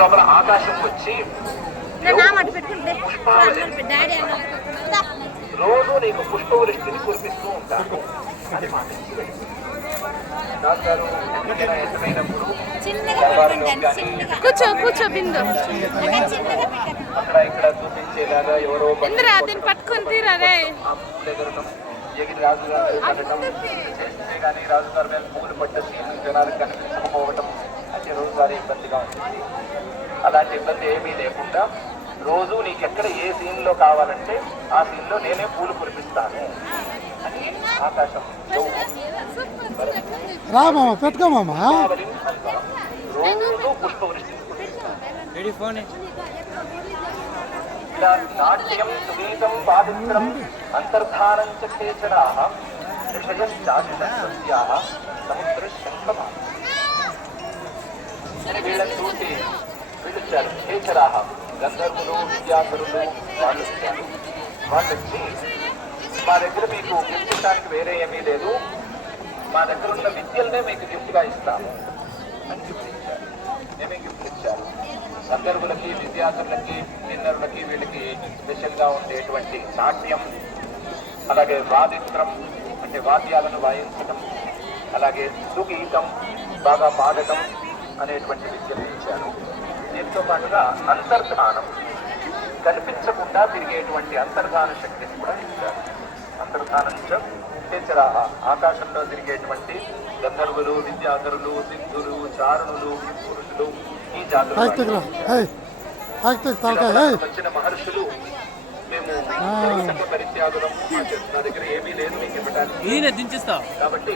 లోపల ఆకాశం వచ్చి రోజు నీకు పుష్పవృష్టిని కురిపిస్తూ ఉంటాను చిన్నగా కూర్చో కూర్చో బిందు. అక్కడ ఇక్కడ చూపించేలాగా ఎవరో ఇంద్రా దీన్ని పట్టుకొని ఎగిరి రాజుగారు చేస్తే కానీ రాజుగారి మీద పూలు పట్టేసి కనిపించకపోవటం రోజుగారి ఇబ్బందిగా ఉంటుంది. అలాంటి ఇబ్బంది ఏమీ లేకుండా రోజు నీకు ఎక్కడ ఏ సీన్లో కావాలంటే ఆ సీన్లో నేనే పూలు కురిపిస్తాను. అని ఆకాశం రోజు నాట్యం సుగీతం పావిత్రం అంతర్ధానం చ కేచరా ఋషయశ్చాశిషస్యా సముద్ర శంఖమా అని వీళ్ళని చూసి వీళ్ళు వచ్చారు కేచరాహ గంధర్వులు విద్యాధరులు వాళ్ళు వచ్చారు. వాళ్ళు వచ్చి మా దగ్గర మీకు గిఫ్ట్ ఇవ్వడానికి వేరే ఏమీ లేదు. మా దగ్గర ఉన్న విద్యలనే మీకు గిఫ్ట్గా ఇస్తాము. అని గిఫ్ట్ ఇచ్చారు. మేమే గిఫ్ట్ ఇచ్చారు? గంధర్వులకి విద్యార్థులకి కిన్నరులకి వీళ్ళకి స్పెషల్గా ఉండేటువంటి నాట్యం అలాగే వాదిత్రం అంటే వాద్యాలను వాయించడం అలాగే సుగీతం బాగా పాడటం అనేటువంటి ఇచ్చారు. దీంతో పాటుగా అంతర్ధానం. కనిపించకుండా తిరిగేటువంటి అంతర్ధాన శక్తిని కూడా ఇచ్చారు. అంతర్ధానం చేచరా ఆకాశంలో తిరిగేటువంటి గంధర్వులు విద్యాధరులు సిద్ధులు చారుణులు పురుషులు ఈ జాతులు వచ్చిన మహర్షులు మేము పరిత్యాగులం మా దగ్గర ఏమీ లేదు మీకు ఇవ్వడానికి కాబట్టి